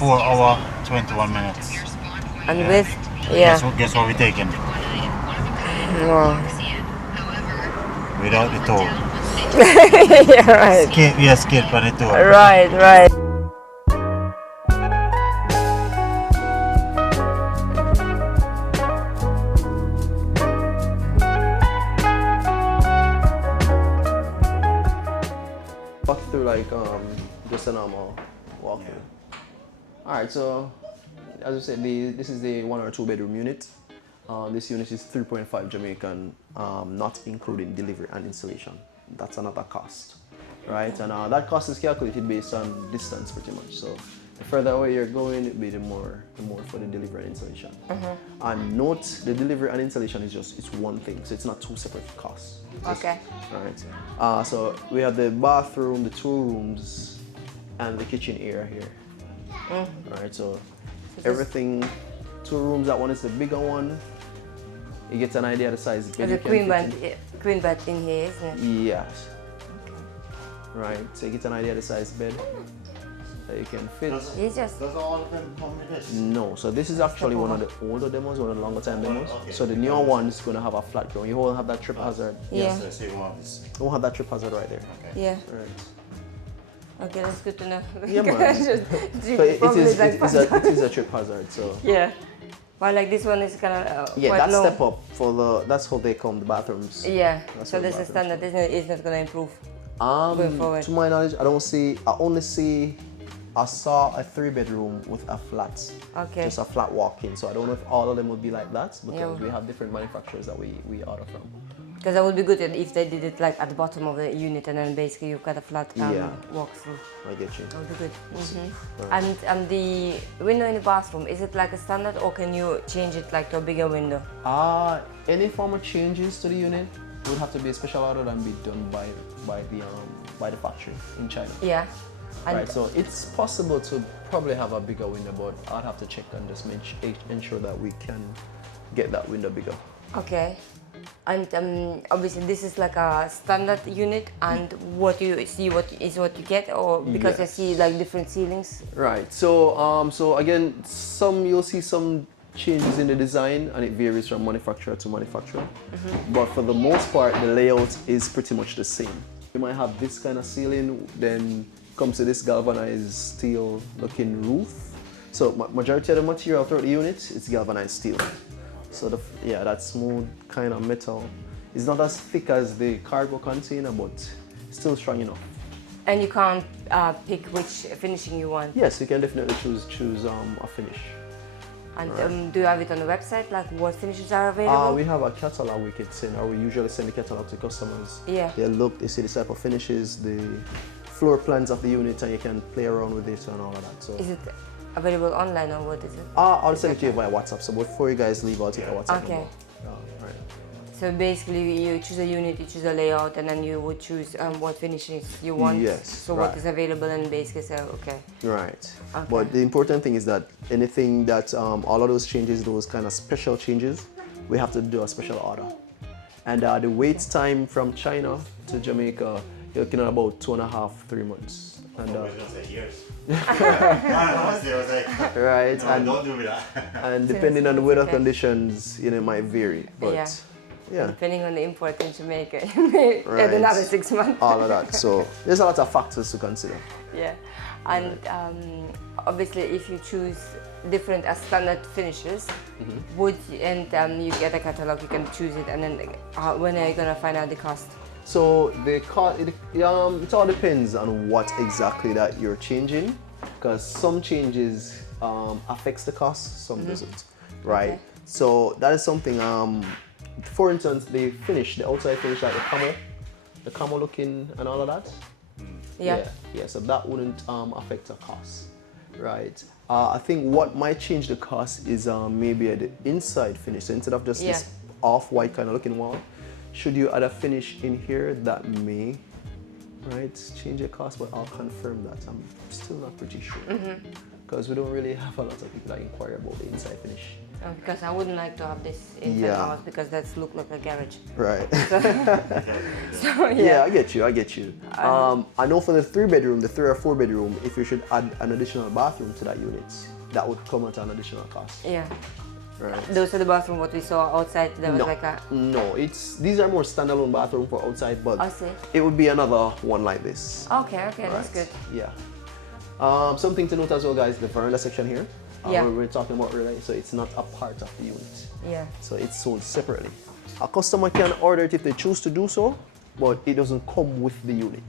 4 hours, 21 minutes. And with, yeah. Guess what we're taking? Wow. Without the toll. Yeah, right. We escaped from the toll. Right, right. Walk through like just a normal walk through. Alright, so as I said, this is the 1 or 2 bedroom unit. This unit is 3.5 Jamaican, not including delivery and installation. That's another cost, right? And that cost is calculated based on distance pretty much. So the further away you're going, it'll be the more for the delivery and installation. And note, the delivery and installation is it's one thing, so it's not 2 separate costs. Okay. Alright. So we have the bathroom, the 2 rooms, and the kitchen area here. Alright, so everything, 2 rooms. That one is the bigger one. You get an idea of the size. There's a queen bed in here, isn't it? Yes. Okay. Right, so you get an idea of the size bed that you can fit. Does all of them come with this? No, so this is actually one of the older demos, one of the longer time demos. Okay. So the newer one is going to have a flat ground. You won't have that trip hazard. Yeah. Yes, I see one of this. You won't have that trip hazard right there. Okay. Yeah. Right. Okay, that's good to know. Yeah, man. So it is a trip hazard. So yeah. Well, like this one is kind of yeah, quite that low. step up for that's how they come the bathrooms. Yeah. That's So how the this is bathrooms standard, isn't it? It's not going to improve going forward. To my knowledge, I saw a 3-bedroom with a flat. Okay. Just a flat walk-in. So I don't know if all of them would be like that because Yeah. we have different manufacturers that we order from. Because that would be good if they did it like at the bottom of the unit and then basically you've got a flat Yeah. walk through. I get you. That would be good. Right. And the window in the bathroom, is it like a standard or can you change it like to a bigger window? Any form of changes to the unit would have to be a special order and be done by the factory in China. Yeah. And Right, so it's possible to probably have a bigger window, but I'd have to check and just ensure that we can get that window bigger. Okay. And obviously this is like a standard unit, and what you see what you get, or because I Yes. see like different ceilings. Right. So again, you'll see some changes in the design, and it varies from manufacturer to manufacturer. But for the most part, the layout is pretty much the same. You might have this kind of ceiling, then comes to this galvanized steel looking roof. So majority of the material throughout the unit is galvanized steel. So that smooth kind of metal is not as thick as the cargo container, but still strong enough. And you can't pick which finishing you want. Yes, you can definitely choose a finish. And do you have it on the website, like what finishes are available? We have a catalog we can send, or we usually send the catalog to customers. Yeah. They see the type of finishes, the floor plans of the unit, and you can play around with it and all of that. So Is it available online or what is it? I'll send it to you via WhatsApp. So before you guys leave, I'll take a WhatsApp Okay. number. Right. So basically you choose a unit, you choose a layout, and then you would choose what finishes you want. Yes, So right. what is available and basically say, okay. Right. Okay. But the important thing is that anything that, all of those changes, those kind of special changes, we have to do a special order. And the wait time from China to Jamaica, you're looking at about 2.5, 3 months. And, I was going to say years. I was like, right. no, And, don't do that. and depending on the weather Okay. conditions, it might vary. But yeah. Depending on the import in Jamaica, it may Right. add another 6 months. All of that. So there's a lot of factors to consider. Yeah, and obviously if you choose different as standard finishes, you get a catalog, you can choose it, and then when are you gonna find out the cost? So it all depends on what exactly that you're changing, because some changes affects the cost, some doesn't, right? Okay. So that is something. For instance, the outside finish, like the camo looking and all of that. Yeah. So that wouldn't affect the cost, right? I think what might change the cost is maybe the inside finish. So instead of just this off-white kind of looking wall, should you add a finish in here, that may, right, change the cost, but I'll confirm that. I'm still not pretty sure, because we don't really have a lot of people that inquire about the inside finish. Because I wouldn't like to have this inside Yeah. the house because that's look like a garage. Right. So Yeah, I get you. I know for the 3-bedroom, the 3 or 4-bedroom, if you should add an additional bathroom to that unit, that would come at an additional cost. Yeah. Right. Those are the bathroom what we saw outside. There was like a. No, these are more standalone bathroom for outside, but I see. it would be another one like this. Okay, that's good. Yeah. Something to note as well, guys, the veranda section here. Yeah. We were talking about earlier, so it's not a part of the unit. Yeah. So it's sold separately. A customer can order it if they choose to do so, but it doesn't come with the unit.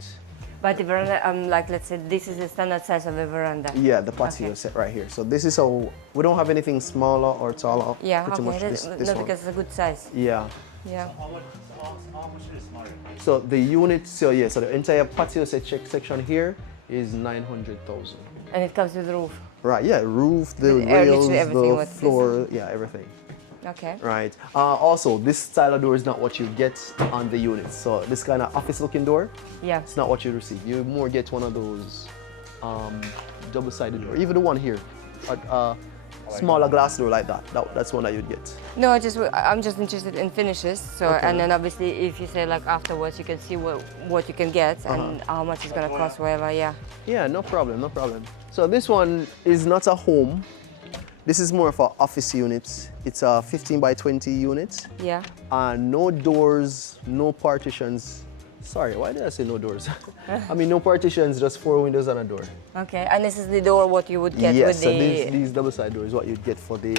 But the veranda, like let's say this is the standard size of a veranda. Yeah, the patio set right here. So this is how we don't have anything smaller or taller. Yeah, pretty okay. much this no, one. because it's a good size. Yeah. Yeah. How much is Mario? So the unit, so the entire patio set section here is 900,000. And it comes with the roof. Right. Yeah, roof, the With rails, literally everything the what this- floor, yeah, everything. Okay. Right. Also, this style of door is not what you get on the unit. So this kind of office-looking door, Yeah. it's not what you receive. You more get one of those double-sided door. Even the one here, smaller glass door like that. That's one that you'd get. No, I'm just interested in finishes. So and then obviously if you say like afterwards you can see what you can get and how much it's gonna cost, whatever. Yeah. Yeah, no problem, no problem. So this one is not a home. This is more of an office unit. It's a 15 by 20 unit. Yeah. No doors, no partitions. Sorry, why did I say no doors? I mean no partitions, just 4 windows and a door. Okay. And this is the door what you would get Yes, with so the. these double-side doors what you'd get for the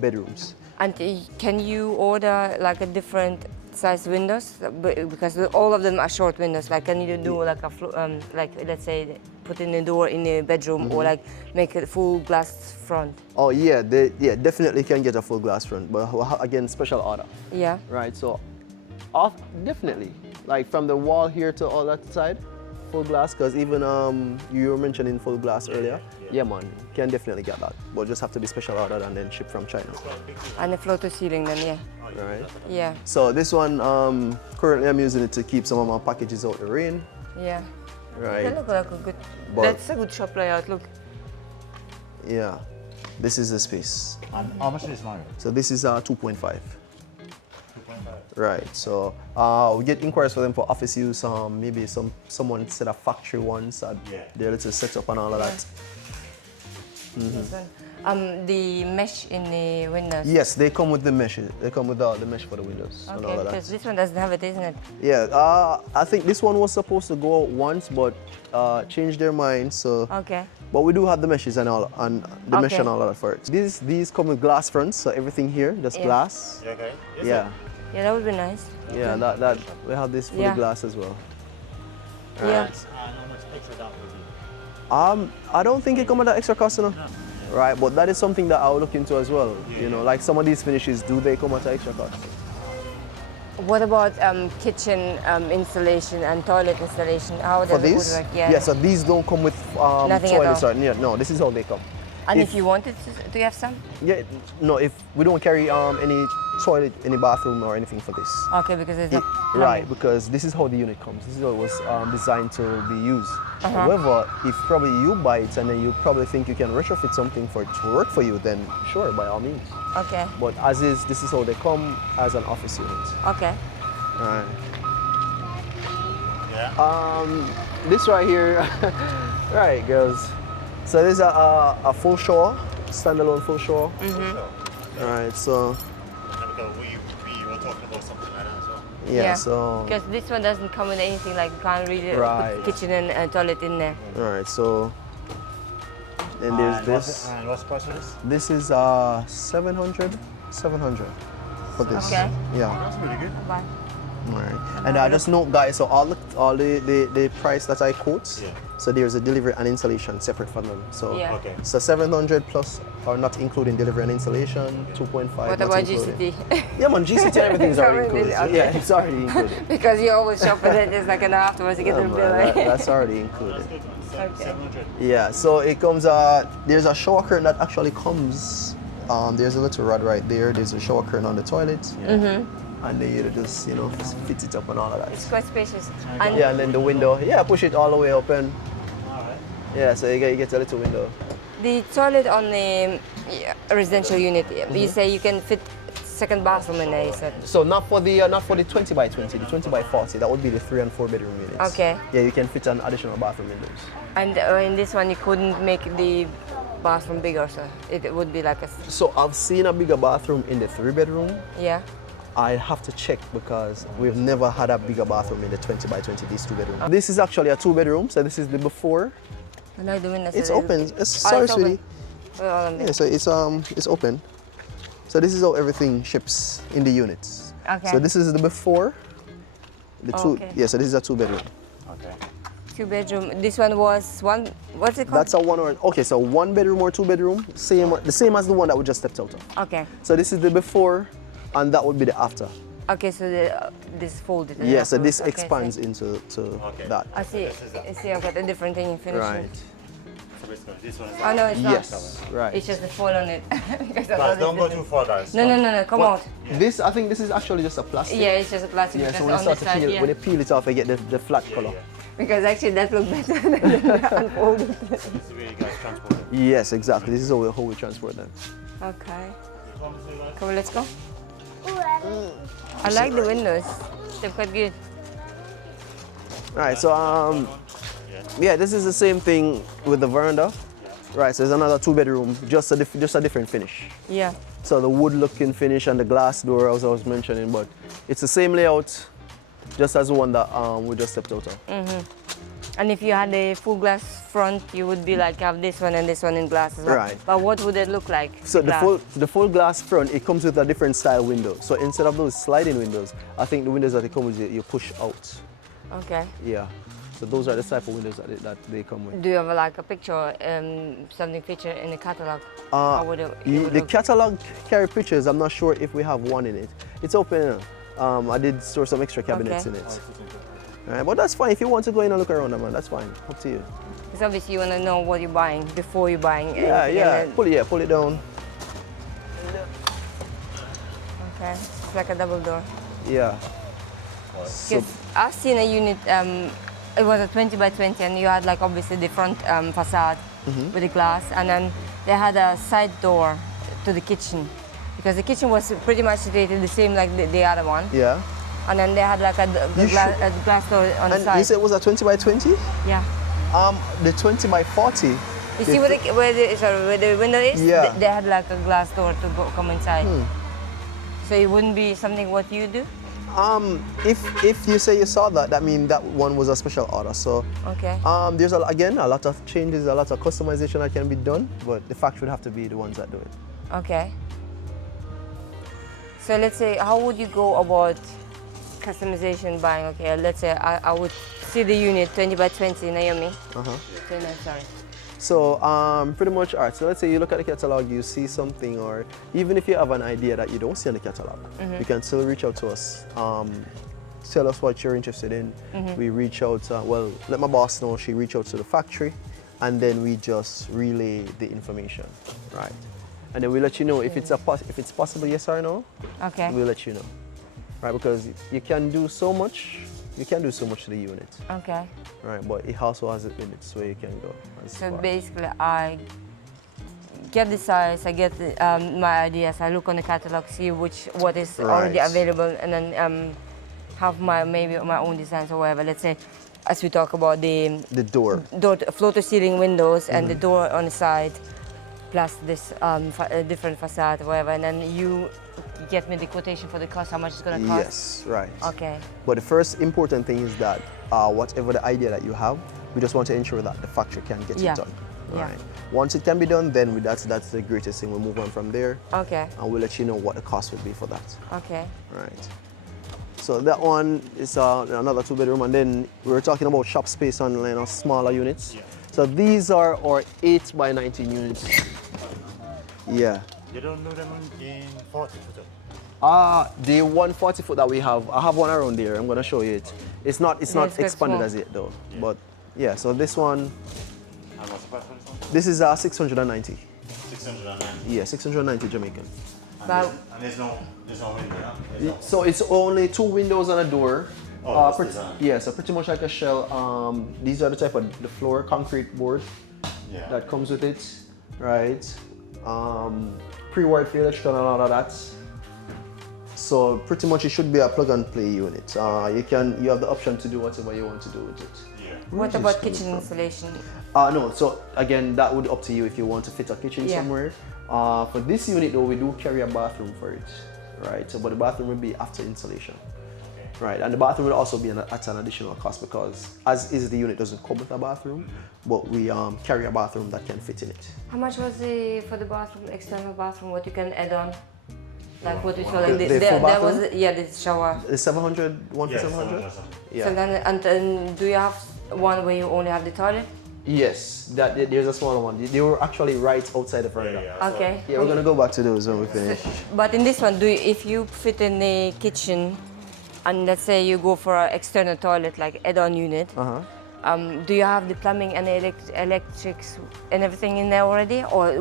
bedrooms. And can you order like a different size windows? Because all of them are short windows. Like can you do like a like let's say put in a door in a bedroom or like make a full glass front? Oh yeah, definitely can get a full glass front, but again special order. Yeah. Right, so definitely. Like from the wall here to all that side, full glass, because even you were mentioning full glass earlier. Yeah man, can definitely get that. But just have to be special ordered and then shipped from China. And the floor to ceiling then, yeah. Right. Yeah. So this one, currently I'm using it to keep some of my packages out the rain. Yeah. Right. That look like a good. But- That's a good shop layout. Look. Yeah. This is the space. And how much is Mario? So this is 2.5. 2.5. Right. So we get inquiries for them for office use. Maybe someone set up factory ones. They're little setup and all of that. This one. The mesh in the windows. Yes, they come with the mesh. They come with the mesh for the windows and all Okay, of because that. this one doesn't have it, isn't it? Yeah. I think this one was supposed to go out once, but changed their mind. So. Okay. But we do have the meshes and all, and the mesh Okay. and all of that for it. These come with glass fronts, so everything here, just Yeah. glass. You okay? Yeah. Yeah, that would be nice. Yeah, that we have this fully Yeah. glass as well. Yeah. And how much extra that would be? I don't think it come at that extra cost, you know? Right, but that is something that I'll look into as well. You know, like some of these finishes, do they come at an extra cost? What about kitchen installation and toilet installation? How For does it these? work? Yeah. Yeah, so these don't come with Nothing at toilets. all? Or, yeah, no, this is how they come. And if you wanted to, do you have some? Yeah, no, if we don't carry any toilet, any bathroom or anything for this. Okay, because it's not. Right, because this is how the unit comes. This is how it was designed to be used. Uh-huh. However, if probably you buy it and then you probably think you can retrofit something for it to work for you, then sure, by all means. Okay. But as is, this is how they come as an office unit. Okay. Right. Yeah. This right here, right, girls. So this is a full shower, standalone full shower. All right, so Because we were talking about something like that as well. yeah, so Because this one doesn't come with anything, like you can't really Right. put kitchen and toilet in there. all right, so then there's And this. And what's the price for this? This is 700 for this. Okay. Yeah. That's really good. Bye. All right. And just note, guys. So all the price that I quote. Yeah. So there's a delivery and installation separate from them. So Yeah. Okay. so 700 plus, or not including delivery and installation. 2.5. What not about included. GCT? Yeah, man. GCT everything's already Already, included. okay. Yeah, it's already included. Because you always shop with it, it's like an afterwards you get Yeah, the man, bill. that's already included. That's good. Okay. 700. Yeah, so it comes, there's a shower curtain that actually comes, there's a little rod right there, there's a shower curtain on the toilet, and then you just, fit it up and all of It's that. quite spacious. And Yeah, and then the window, push it all the way open. All right. Yeah, so you get a little window. The toilet on the residential unit, you say you can fit second bathroom in there, you said? So not for the 20 by 20, the 20 by 40, that would be the 3 and 4 bedroom units. Okay. Yeah, you can fit an additional bathroom in those. And in this one, you couldn't make the bathroom bigger, so it would be like a... So I've seen a bigger bathroom in the 3 bedroom. Yeah. I have to check because we've never had a bigger bathroom in the 20 by 20, these 2 bedrooms. This is actually a 2 bedroom, so this is the before. I like the windows. It's open. Sorry, sweetie. Yeah, so it's open. So this is how everything ships in the units. Okay. So this is the before. The two. Okay. Yeah, so this is a 2 bedroom. Okay. 2 bedroom. This one was one. What's it called? That's a 1 or okay. So 1 bedroom or 2 bedroom, the same as the one that we just stepped out of. Okay. So this is the before, and that would be the after. Okay, so this folded. Yeah, so this okay, expands into that. I see. I've got a different thing in finishing. Right. So basically, this one is Oh no, it's not. Yes. Right. It's just the fall on it. Because I Guys, thought don't it's go different. too far, guys. No, come out. This I think this is actually just a plastic. Yeah, it's just a plastic. Yeah, because so when you on start this to side, peel, yeah. when you peel it off, you get the flat color. Because actually that looks better than the unfolded. This is where you guys transport it. Yes, exactly. This is how we transport them. Okay. Come on, let's go. I like the windows. They're quite good. Right, so yeah, this is the same thing with the veranda. Right, so there's another 2 bedroom, just a different finish. Yeah. So the wood looking finish and the glass door, as I was mentioning, but it's the same layout, just as the one that we just stepped out of. And if you had a full glass front, you would be like have this one and this one in glass as well. Right. But what would it look like? So glass? the full glass front, it comes with a different style window. So instead of those sliding windows, I think the windows that they come with, you push out. Okay. Yeah. So those are the type of windows that they come with. Do you have like a picture, something featured in the catalog? How would it would The look? catalog carry pictures. I'm not sure if we have one in it. It's open. I did store some extra cabinets in it. Right, but that's fine. If you want to go in and look around, man, that's fine. Up to you. Because obviously you want to know what you're buying before you're buying anything. Yeah. Pull it down. Okay. It's like a double door. Yeah. So, Because I've seen a unit, it was a 20 by 20 and you had like obviously the front facade with the glass, and then they had a side door to the kitchen because the kitchen was pretty much situated the same like the other one. yeah. And then they had like a glass door on the And side. you said it was a 20 by 20? Yeah. The 20 by 40. You see where the window is? Yeah. They had like a glass door to come inside. So it wouldn't be something what you do? If you say you saw that, that means that one was a special order. So Okay. there's again a lot of changes, a lot of customization that can be done, but the factory would have to be the ones that do it. Okay. So let's say, how would you go about customization buying? Okay, let's say I would see the unit 20 by 20, Naomi. 20, sorry. So pretty much, all right, so let's say you look at the catalog, you see something, or even if you have an idea that you don't see on the catalog, you can still reach out to us. Tell us what you're interested in. We reach out, well, let my boss know, she reach out to the factory, and then we just relay the information, right? And then we let you know if it's possible, yes or no. Okay. We'll let you know, right? Because you can do so much. You can do so much to the unit, Okay. right? But it also has limits where you can go. So basically, I get the size, I get my ideas, I look on the catalog, see what is already Right. available, and then have maybe my own designs or whatever. Let's say, as we talk about the door. floor-to-ceiling windows and the door on the side, plus this different facade, whatever, and then you get me the quotation for the cost, how much it's gonna cost. Yes, right. Okay. But the first important thing is that whatever the idea that you have, we just want to ensure that the factory can get it done. Yeah. Right. Once it can be done, then that's the greatest thing. We'll move on from there, Okay. and we'll let you know what the cost would be for that. Okay. Right. So that one is another 2 bedroom, and then we were talking about shop space on smaller units. Yeah. So these are our 8 by 19 units. Yeah. You don't know them in 40 foot? The 140 foot that we have, I have one around there. I'm gonna show you it. It's not it's expanded quite as yet though. But yeah, so this one, And what's the price for this one? this is 690. 690. Yeah, 690 Jamaican. But- And there's no window, yeah? There's no- So it's only 2 windows and a door. Oh, that's design. Yeah, so pretty much like a shell. These are the type of the floor concrete board Yeah. that comes with it. right? Pre-wired for electrical and all of that. So pretty much it should be a plug and play unit. You have the option to do whatever you want to do with it. Yeah. What about kitchen installation? No, so again, that would be up to you if you want to fit a kitchen somewhere. For this unit though, we do carry a bathroom for it, right? So, but the bathroom will be after installation, right? And the bathroom will also be at an additional cost because as is the unit doesn't come with a bathroom, but we carry a bathroom that can fit in it. How much was for the bathroom, external bathroom, what you can add on? Like what we saw, like The this, full there was, bathroom? this shower. The 700, one for Yes, 700? Yeah. So then, and do you have one where you only have the toilet? Yes, there's a smaller one. They were actually right outside the veranda. Okay. Yeah, we're gonna go back to those when we finish. But in this one, if you fit in the kitchen, and let's say you go for an external toilet, like add-on unit, do you have the plumbing and the electrics and everything in there already, or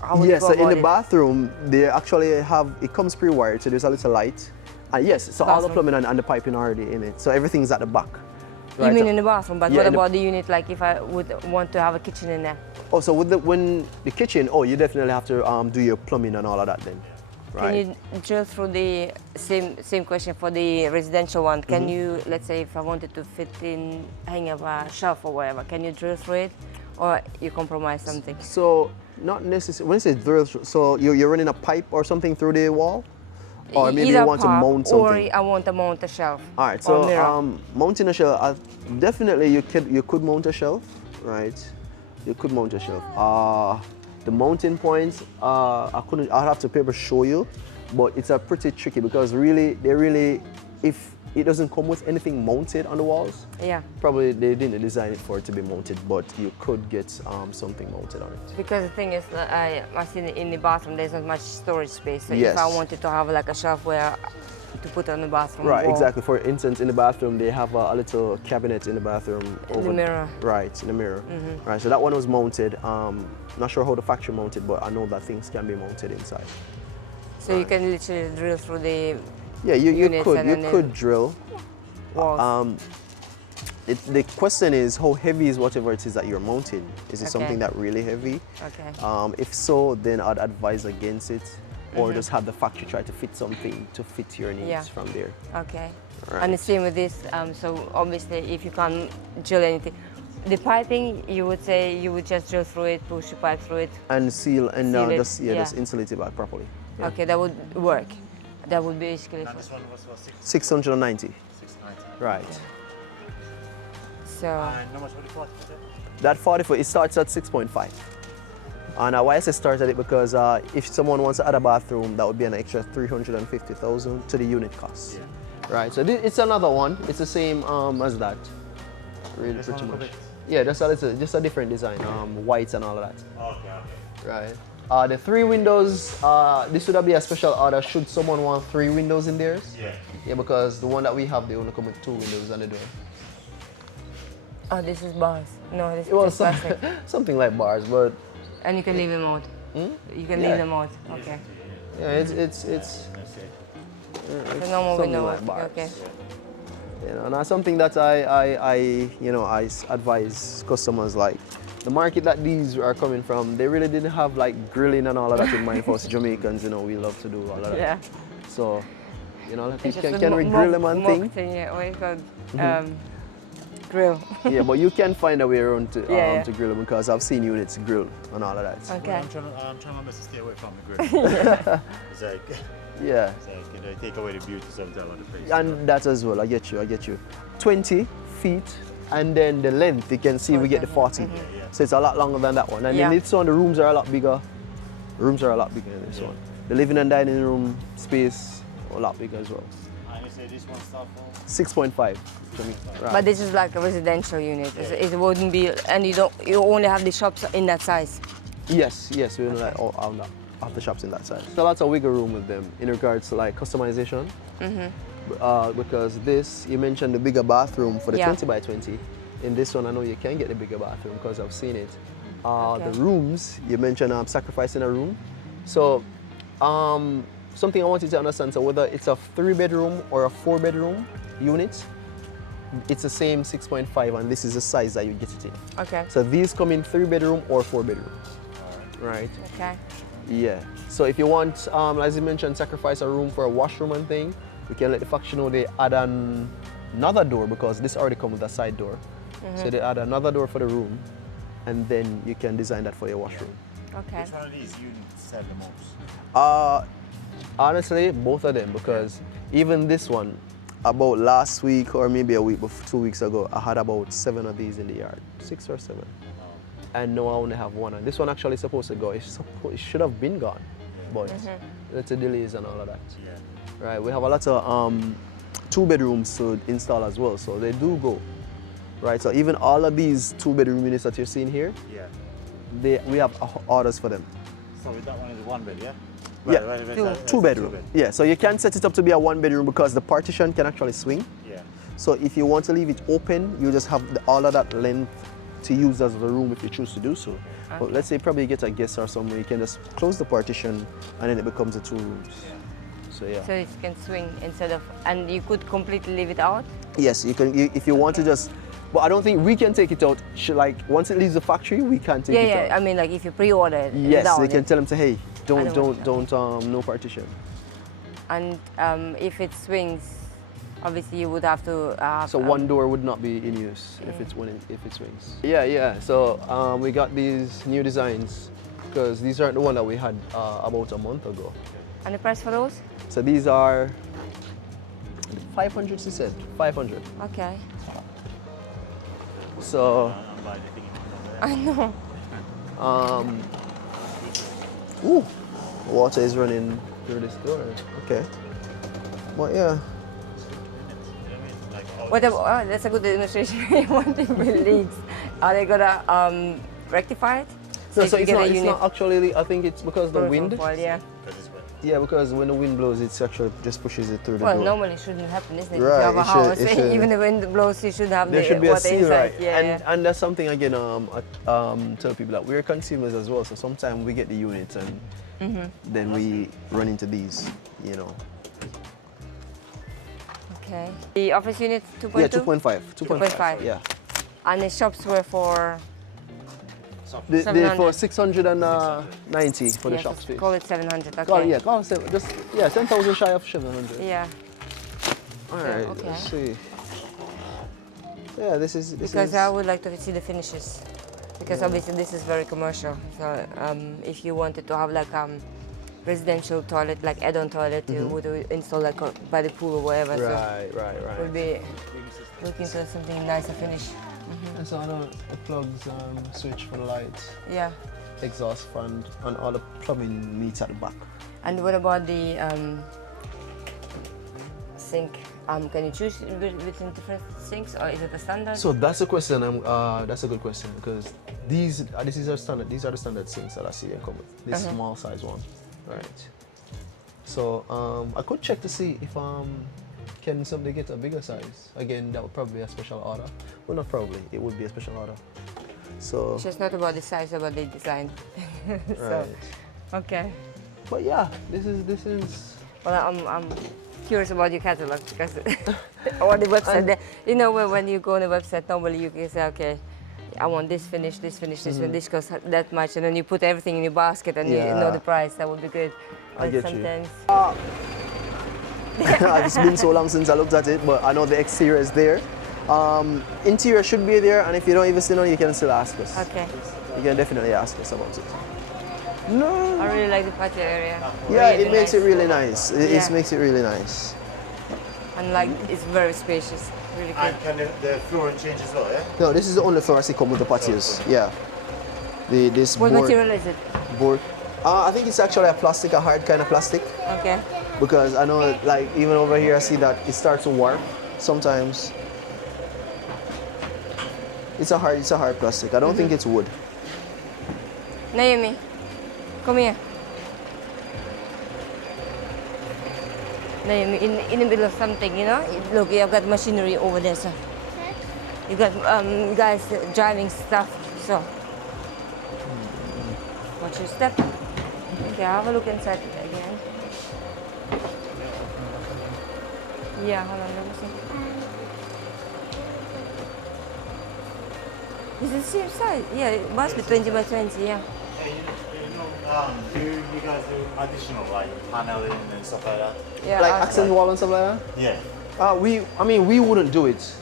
how would you Yes, go so in about the it? bathroom, they actually have, it comes pre-wired, so there's a little light. And yes, so all the Bathroom. plumbing and the piping already in it. So everything's at the back. You mean in the bathroom, but Yeah, what in the- about the unit, like if I would want to have a kitchen in there? Oh, so when the kitchen, you definitely have to do your plumbing and all of that then. Can Right. you drill through the same question for the residential one? Can Mm-hmm. you, let's say if I wanted to fit in, hang up a shelf or whatever, can you drill through it, or you compromise something? So not necessarily, when you say drill, so you're running a pipe or something through the wall? Or maybe Either you want to pop mount something? Or I want to mount a shelf. All right, or so mirror. mounting a shelf, definitely you could mount a shelf, right? You could mount a shelf. The mounting points, I'll have to paper show you, but it's a pretty tricky because if it doesn't come with anything mounted on the walls, Yeah, probably they didn't design it for it to be mounted, but you could get something mounted on it. because the thing is, I see in the bathroom there's not much storage space. So Yes. if I wanted to have like a shelf where to put on the bathroom Right, wall, exactly. For instance, in the bathroom, they have a little cabinet in the bathroom. In the mirror. Right, in the mirror. Right, so that one was mounted. Not sure how the factory mounted, but I know that things can be mounted inside. So you can literally drill through the Yeah, you units and then could drill. walls. The question is, how heavy is whatever it is that you're mounting? Is it Okay. something that really heavy? Okay. If so, then I'd advise against it, or just have the factory try to fit something to fit your needs Yeah. from there. Okay. Right. And the same with this. So obviously, if you can't drill anything, the piping, you would say you would just drill through it, push the pipe through it. And seal and Seal it, just insulate it back properly. Yeah. Okay, that would work. That would be basically. And this one was for 690. 690. Right. So And how much for the 40 foot? That 40 foot, it starts at 6.5. And why I say start at it because if someone wants to add a bathroom, that would be an extra 350,000 to the unit cost. Yeah. Right. So it's another one. It's the same as that. Really, This pretty one much. for Yeah, just a different design. White and all of that. Okay. Right. The 3 windows. This would be a special order. Should someone want 3 windows in theirs? Yeah. Yeah, because the one that we have, they only come with 2 windows on the door. oh, this is bars. No, this is Well, just plastic. something like bars, but And you can leave them out. You can Yeah. leave them out. Okay. yeah, it's That's it. The normal something window. like bars. Okay. You know, and that's something that I advise customers, like the market that these are coming from. They really didn't have like grilling and all of that in mind for us Jamaicans. You know, we love to do all of that. Yeah. So, you know, It's just can a we grill them and mock thing? thing, yeah. What is it called? Grill. Yeah, but you can find a way around to Yeah. to grill them because I've seen units grill and all of that. Okay. I'm trying my best to stay away from the grill. It's like, Yeah. they take away the beauty sometimes of the place. And that as well, I get you. 20 feet, and then the length, you can see we get the 40. Yeah. So it's a lot longer than that one. And Yeah. then this one, the rooms are a lot bigger. The rooms are a lot bigger than this one. The living and dining room space, a lot bigger as well. And you say this one start for? 6.5 to me. Right. But this is like a residential unit. It wouldn't be, and you only have the shops in that size. Yes, we don't like all of the shops in that size. So lots of wiggle room with them in regards to like customization. Because this, you mentioned the bigger bathroom for the Yeah. 20 by 20. In this one, I know you can get the bigger bathroom because I've seen it. Okay. The rooms, you mentioned sacrificing a room. So something I want you to understand, so whether it's a 3-bedroom or a 4-bedroom unit, it's the same 6.5, and this is the size that you get it in. Okay. So these come in 3-bedroom or 4-bedroom. right? Okay. Yeah. So if you want, as you mentioned, sacrifice a room for a washroom and thing, we can let the factory know they add another door because this already comes with a side door. So they add another door for the room, and then you can design that for your washroom. Okay. Which one of these you sell the most? Honestly, both of them, because even this one, about last week or maybe a week before, 2 weeks ago, I had about 7 of these in the yard, 6 or 7. And now I only have 1. And this one actually supposed to go. It should have been gone, but it's a delays and all of that. Yeah. Right. We have a lot of 2 bedrooms to install as well, so they do go. Right. So even all of these 2 bedroom units that you're seeing here, Yeah. we have orders for them. So with that one is 1 bed, yeah? Yeah, Right, 2 bedroom. Yeah, so you can set it up to be a 1 bedroom because the partition can actually swing. Yeah. So if you want to leave it open, you just have all of that length to use as the room if you choose to do so. But let's say probably you get a guest or somewhere, you can just close the partition and then it becomes a 2 rooms. So yeah. So it can swing instead of, and you could completely leave it out? Yes, you can if you want to just, but I don't think we can take it out. Like once it leaves the factory, we can't take it out. Yeah, I mean like if you pre-order it. Yes, without they can it. tell them to, hey, don't no partition. And if it swings, obviously you would have to have, So 1 door would not be in use if it swings. Yeah. So we got these new designs because these aren't the one that we had about a month ago. And the price for those? So these are 500. She said 500. Okay. So I know. ooh, water is running through this door. Okay. Well, yeah. What about, that's a good demonstration. One thing with leaks, are they gonna rectify it? No, if so you it's get not actually, I think it's because the wind. Yeah. Yeah, because when the wind blows, it actually just pushes it through the Well, door. normally it shouldn't happen, isn't it? Right, If you have a it should- house, it should- even the wind blows, you should have There the should be a water seal, inside. right? Yeah, And that's something again. Tell people that we're consumers as well. So sometimes we get the units and then we run into these, you know. Okay. The office unit 2.2? Yeah, 2.5. 2.5. Yeah. And the shops were for They 700. for 690 for the yes, shop space. call it 700. Okay. Call it just 10,000 shy of 700. Yeah. All right. okay. Let's see. Yeah, this is Because I would like to see the finishes. Because obviously this is very commercial. So if you wanted to have like residential toilet, like add-on toilet, you would install like by the pool or whatever. Right. So we'll be looking for something nicer finish. And so the plugs, switch for the lights, Yeah. exhaust fan, and all the plumbing meets at the back. And what about the sink? Can you choose between different sinks, or is it a standard? So that's a question. That's a good question because these are standard. These are the standard sinks that I see them come with. This small size one, right? So I could check to see if can somebody get a bigger size. Again, that would probably be a special order. Well, not probably. It would be a special order. So. It's just not about the size, about the design. So, Right. okay. But yeah, this is. Well, I'm curious about your catalog because on the website, you know, when you go on the website, normally you can say, okay, I want this finish, this finish, this one, this costs that much, and then you put everything in your basket and you know the price. That would be good. I get sometimes, you. It's been so long since I looked at it, but I know the exterior is there. Interior should be there, and if you don't even see none, you can still ask us. Okay. You can definitely ask us about it. No. I really like the patio area. Yeah, Really it makes nice. it really nice. It Yeah. makes it really nice. And like, it's very spacious. Really good. And can the flooring change as well, yeah? No, this is the only floor I see come with the patios. Yeah. This What board. material is it? Board. I think it's actually a plastic, a hard kind of plastic. Okay. Because I know, like, even over here, I see that it starts to warp sometimes. It's a hard plastic. I don't think it's wood. Naomi, come here. Naomi, in the middle of something, you know? Look, you've got machinery over there, so. You got guys driving stuff, so. Watch your step. Okay, have a look inside again. Yeah, hold on, let me see. It's the same size. Yeah, it must be 20 by 20, yeah. do you guys do additional like paneling and stuff like that? Yeah, Like awesome. accent wall and stuff like that? Yeah. We wouldn't do it.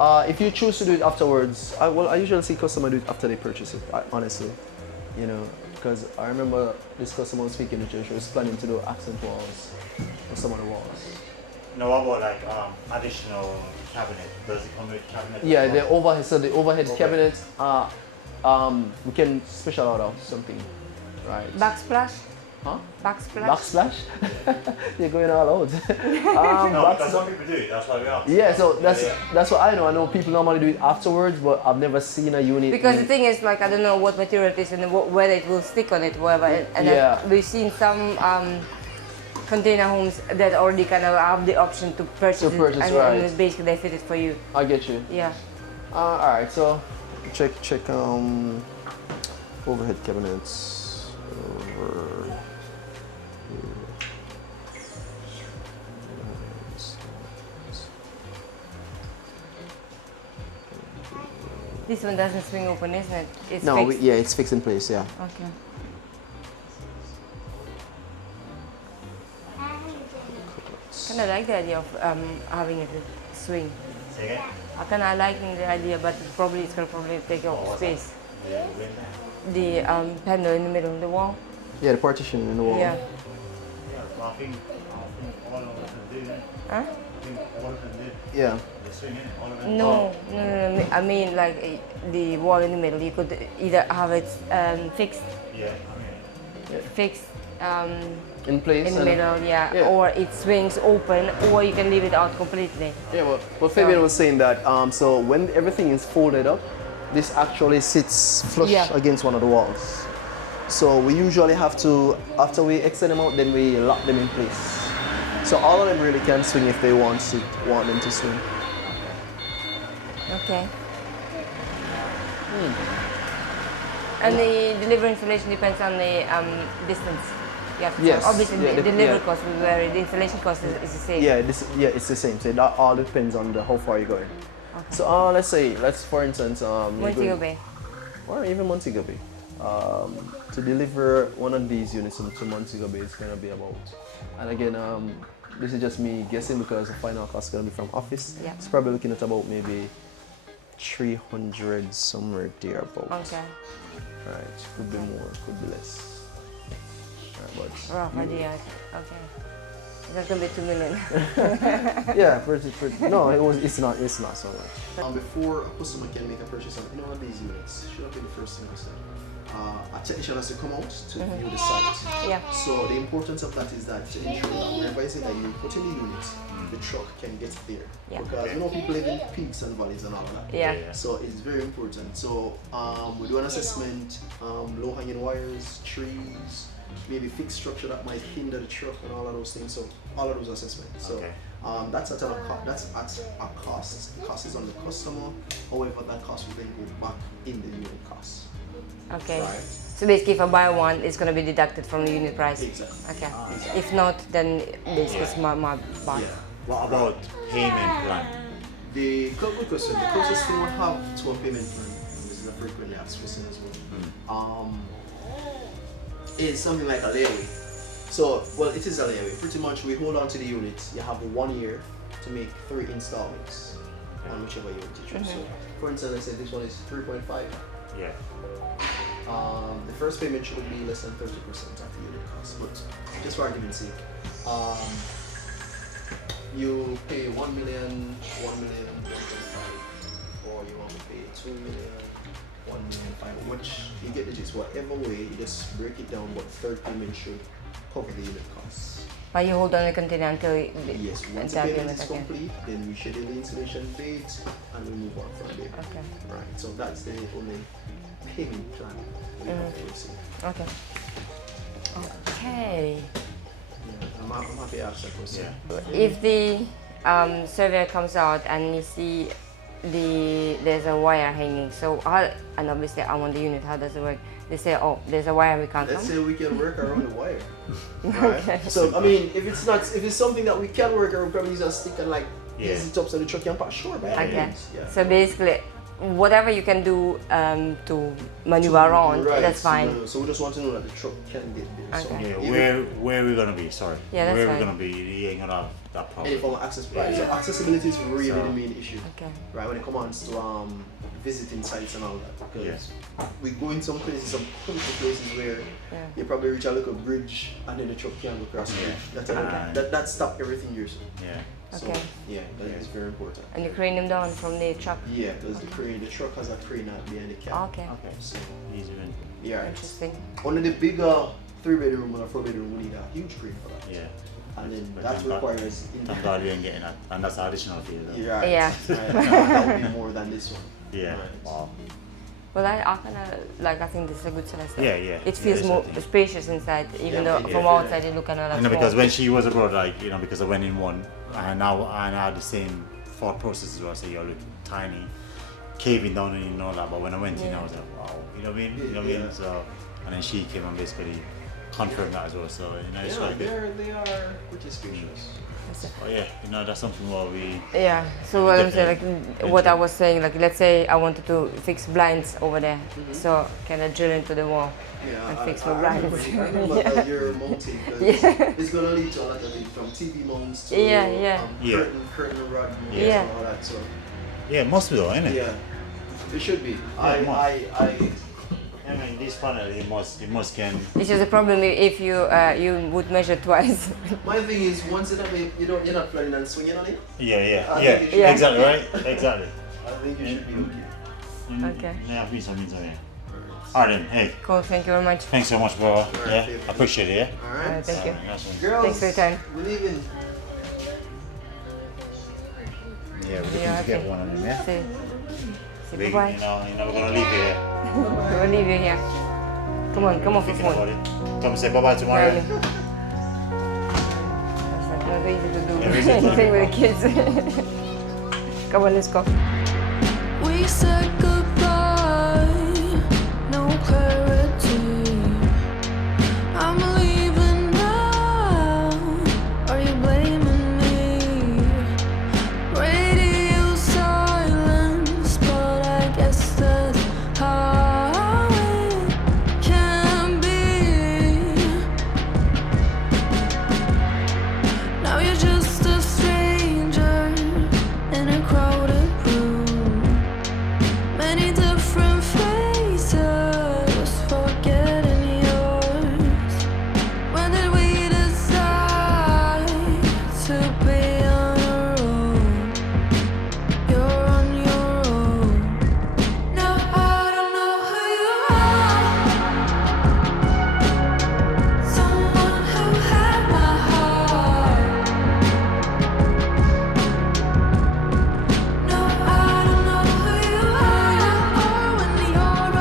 If you choose to do it afterwards, I usually see customers do it after they purchase it, honestly. You know, because I remember this customer was speaking to she was planning to do accent walls on some of the walls. No, what about like additional cabinet? Does it come with cabinet? Yeah, as well? the overhead cabinet, we can special order something, right? Backsplash? Huh? Backsplash? Backsplash? You're going all out. No, because some people do it. That's why we asked. Yeah, so that's what I know. I know people normally do it afterwards, but I've never seen a unit. Because the thing is, like, I don't know what material it is and whether it will stick on it, whatever. And Yeah. we've seen some container homes that already kind of have the option to purchase it, and right. basically they fit it for you. I get you. Yeah. All right, so check overhead cabinets over here. This one doesn't swing open, isn't it? It's No, fixed. yeah, it's fixed in place. Yeah. Okay. Kind of like the idea of having it swing. Say again? I kind of liking the idea, but probably it's gonna take up space. Yeah, win there. The panel in the middle of the wall. Yeah, the partition in the wall. Yeah. Yeah, so I think all of them did it. Huh? I think all of them did. Yeah. The swing in all of them. No. I mean, like the wall in the middle. You could either have it fixed, Yeah, I mean. fixed In place. in the and- middle, yeah, Yeah. or it swings open, or you can leave it out completely. Yeah, well Fabian was saying that so when everything is folded up, this actually sits flush Yeah. against one of the walls. So we usually have to, after we extend them out, then we lock them in place. So all of them really can swing if they want them to swing. Okay. And the delivery installation depends on the distance. Yeah. Yes. So obviously, Yeah, the delivery yeah. cost will vary. The installation cost is the same. Yeah, it's the same. So that all depends on how far you're going. Okay. So let's for instance, you're Montego going- Bay. or even Montego Bay. To deliver one of these units to Montego Bay is going to be about, and again, this is just me guessing because the final cost is going to be from office. Yeah. It's probably looking at about maybe 300 somewhere there about. Okay. Right, could be more, could be less. Right, but Rough idea. Okay. It's not gonna be 2 million. yeah, pretty. No, it's not so much. Before a customer can make a purchase on any one of these units, should not be the first thing to say. A technician has to come out to view the site. Yeah. So the importance of that is that to ensure that wherever is it that you put in the unit, the truck can get there. Yeah. Because you know people live in peaks and valleys and all of that. Yeah. So it's very important. So we do an assessment, low hanging wires, trees, maybe fixed structure that might hinder the truck and all of those things. So all of those assessments. So Okay. that's at a cost. The cost is on the customer. However, that cost will then go back in the unit cost. Okay. Right. So basically, if I buy one, it's gonna be deducted from the unit price. Exactly. Okay. If not, then basically it's my bad. Yeah. What about payment plan? The good question. The closest thing we have to a payment plan, and this is a frequently asked question as well, is something like a layaway. So, well, it is a layaway. Pretty much, we hold on to the unit. You have 1 year to make 3 installments on whichever unit you choose. So, for instance, let's say this one is 3.5. Yeah. The first payment should be less than 30% of the unit cost. But just for argument's sake, you pay 1 million, 1.5, or you want to pay 2 million, 1.5, which you get the gist. Whatever way, you just break it down, but third payment should cover the unit costs. But you hold on the container until Yes, once the until payment is again. complete, then we schedule the installation date and we move on from there. Okay. Right, so that's the only payment plan we have to receive. Okay. Okay. Yeah, I'm happy to ask that question. Yeah. If the surveyor comes out and you see there's a wire hanging, so and obviously I want the unit, how does it work? They say, oh, there's a wire, we can't Let's come. say we can work around the wire. Right? So I mean, if it's something that we can work around, probably just stick and like easy tops on the truck and pass. Sure, by all Okay. means, yeah. So basically, whatever you can do to maneuver around, Right, that's fine. So we just want to know that the truck can get there. So Okay. Yeah, where we gonna be? Sorry. Yeah, that's where we fine. gonna be? You ain't gonna have that problem. any form of access. Right. So accessibility is really So- the main issue. Okay. Right, when it comes to visiting sites and all that, because we go in some places, some critical places where Yeah. you probably reach a little bridge and then the truck can't go across the bridge. That stop everything here. So. Yeah. So, Okay. yeah, that is very important. And you crane them down from the truck. Yeah, because the crane, the truck has a crane out behind the cab. Okay. Okay. So, Easy win. yeah. Interesting. Only the bigger 3-bedroom or 4-bedroom, we need a huge crane for that. Yeah. And then But that thank God- requires. Thank God we ain't getting that, and that's additional fee. Though. Yeah. Yeah. That would be more than this one. Yeah. Right. Wow. Well, I kind of like. I think this is a good semester. Yeah, yeah. It feels Yeah, more exactly. spacious inside, even Yeah, though yeah, from yeah. outside it look kind of like Because small. when she was abroad, like because I went in one, and now I had the same thought process as well. So you're looking tiny, caving down and all that. But when I went in, I was like, wow, you know what I mean? You know what I mean? Yeah. So, and then she came and basically confirmed that as well. So it's Yeah, like, they are pretty spacious. oh yeah, that's something what we. Yeah. So what I'm saying, like what I was saying, like let's say I wanted to fix blinds over there, so can I drill into the wall? Yeah, And fix I my remember, blinds. I remember that you're mounting. 'Cause Yeah. It's gonna lead to a lot of things from TV mounts to Yeah, yeah. Yeah. curtain rod mounts Yeah. and all that. So Yeah, it must be though, innit? yeah, it should be. I mean, this panel, it must can. It's just a problem if you you would measure twice. My thing is once you're not planning on swinging on it. Yeah, I yeah, think yeah. it should- Exactly, right? Exactly. I think it should be okay. Okay. Yeah, please, yeah. Alright then, hey, Cool. Thank you very much. thanks so much, bro. Alright, Yeah, fair. I appreciate it, yeah? All Alright, right. thank you. Awesome. Girls, Thanks for your time. we're leaving. Yeah, we're looking Yeah, to get okay. one of them, yeah? Say We, bye you know, we're gonna leave you here. bye. We'll leave you here. Come on, come off your Thinking phone. about it. Come say bye-bye tomorrow. Really. That's like not easy to do Yeah, easy to anything with the kids. Come on, let's go. We said goodbye.